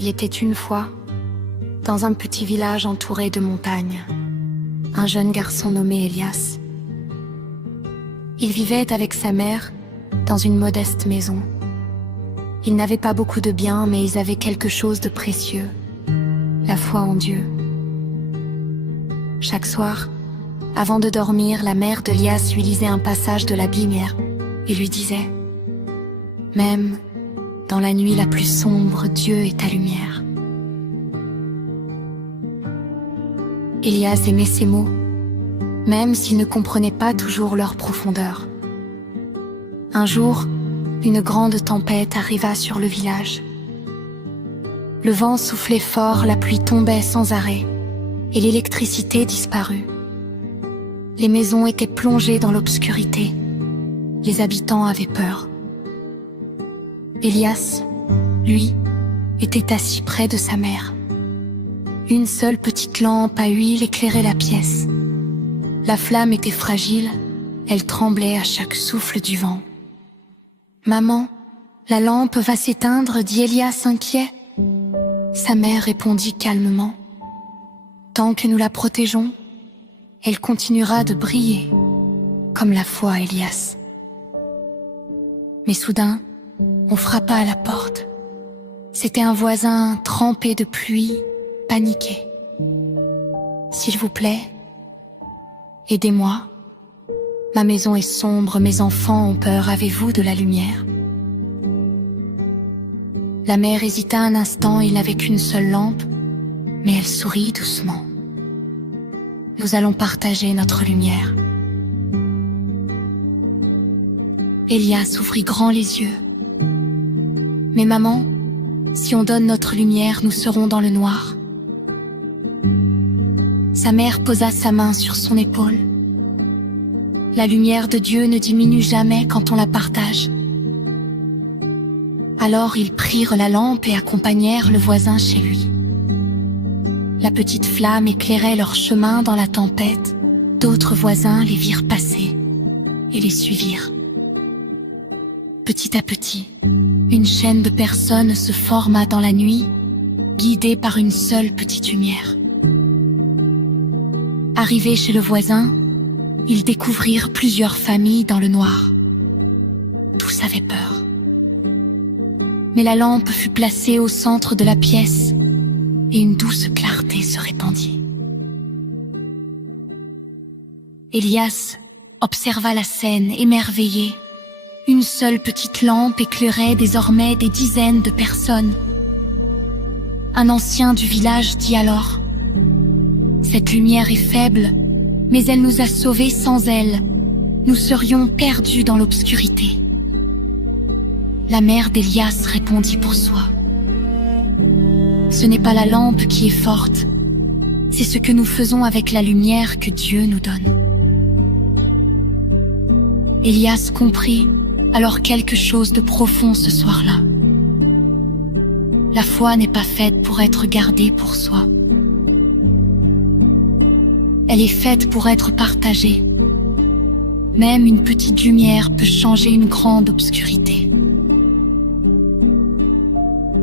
Il était une fois, dans un petit village entouré de montagnes, un jeune garçon nommé Elias. Il vivait avec sa mère dans une modeste maison. Ils n'avaient pas beaucoup de biens, mais ils avaient quelque chose de précieux, la foi en Dieu. Chaque soir, avant de dormir, la mère d'Elias lui lisait un passage de la Bible et lui disait « Même dans la nuit la plus sombre, Dieu est ta lumière. » Elias aimait ces mots, même s'il ne comprenait pas toujours leur profondeur. Un jour, une grande tempête arriva sur le village. Le vent soufflait fort, la pluie tombait sans arrêt, et l'électricité disparut. Les maisons étaient plongées dans l'obscurité. Les habitants avaient peur. Elias, lui, était assis près de sa mère. Une seule petite lampe à huile éclairait la pièce. La flamme était fragile, elle tremblait à chaque souffle du vent. « Maman, la lampe va s'éteindre » dit Elias inquiet. Sa mère répondit calmement. « Tant que nous la protégeons, elle continuera de briller, comme la foi, Elias. » Mais soudain, on frappa à la porte. C'était un voisin trempé de pluie, paniqué. « S'il vous plaît, aidez-moi. Ma maison est sombre, mes enfants ont peur, avez-vous de la lumière ?» La mère hésita un instant, il n'avait qu'une seule lampe, mais elle sourit doucement. « Nous allons partager notre lumière. » Elias ouvrit grand les yeux. « Mais maman, si on donne notre lumière, nous serons dans le noir. » Sa mère posa sa main sur son épaule. « La lumière de Dieu ne diminue jamais quand on la partage. » Alors ils prirent la lampe et accompagnèrent le voisin chez lui. La petite flamme éclairait leur chemin dans la tempête. D'autres voisins les virent passer et les suivirent. Petit à petit, une chaîne de personnes se forma dans la nuit, guidée par une seule petite lumière. Arrivés chez le voisin, ils découvrirent plusieurs familles dans le noir. Tous avaient peur. Mais la lampe fut placée au centre de la pièce et une douce clarté se répandit. Elias observa la scène émerveillé. Une seule petite lampe éclairait désormais des dizaines de personnes. Un ancien du village dit alors « Cette lumière est faible, mais elle nous a sauvés. Sans elle, nous serions perdus dans l'obscurité. » La mère d'Elias répondit pour soi. « Ce n'est pas la lampe qui est forte, c'est ce que nous faisons avec la lumière que Dieu nous donne. » Elias comprit alors quelque chose de profond ce soir-là. La foi n'est pas faite pour être gardée pour soi. Elle est faite pour être partagée. Même une petite lumière peut changer une grande obscurité.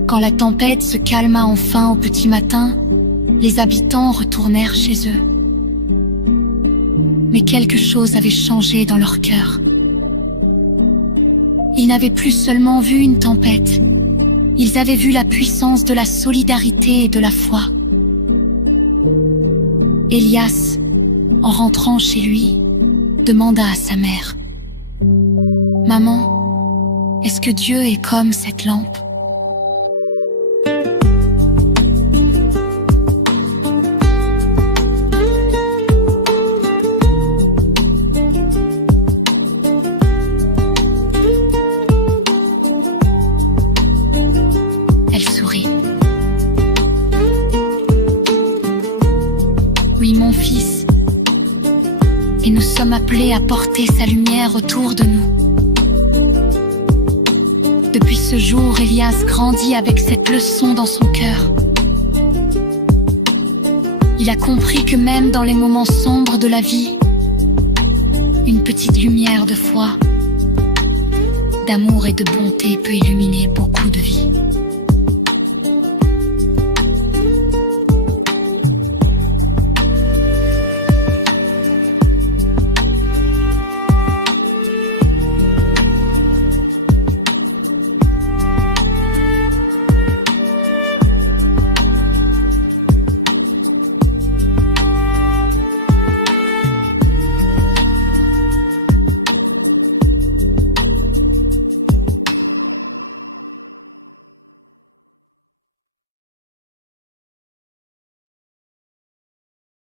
Quand la tempête se calma enfin au petit matin, les habitants retournèrent chez eux. Mais quelque chose avait changé dans leur cœur. Ils n'avaient plus seulement vu une tempête, ils avaient vu la puissance de la solidarité et de la foi. Elias, en rentrant chez lui, demanda à sa mère « Maman, est-ce que Dieu est comme cette lampe ?» Oui, mon fils, et nous sommes appelés à porter sa lumière autour de nous. Depuis ce jour, Elias grandit avec cette leçon dans son cœur. Il a compris que même dans les moments sombres de la vie, une petite lumière de foi, d'amour et de bonté peut illuminer beaucoup de vies.